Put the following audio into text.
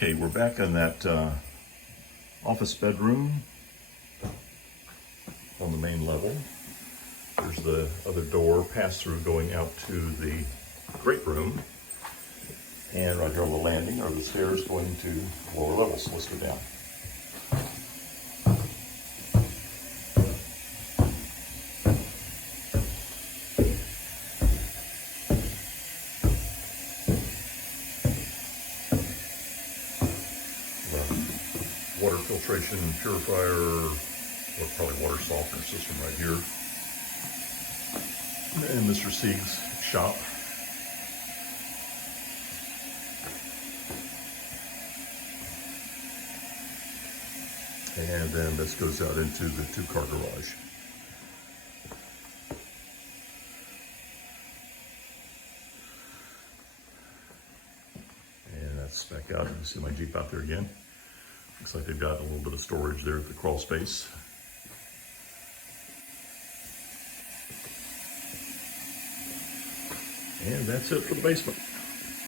Okay, we're back in that office bedroom on the main level. There's the other door pass-through going out to the great room. And right here on the landing are the stairs going to lower levels. So let's go down. Water filtration purifier, or probably water softener system right here. And Mr. Sieg's shop. And then this goes out into the two-car garage. And that's back out. You can see my Jeep out there again. Looks like they've got a little bit of storage there at the crawl space. And that's it for the basement.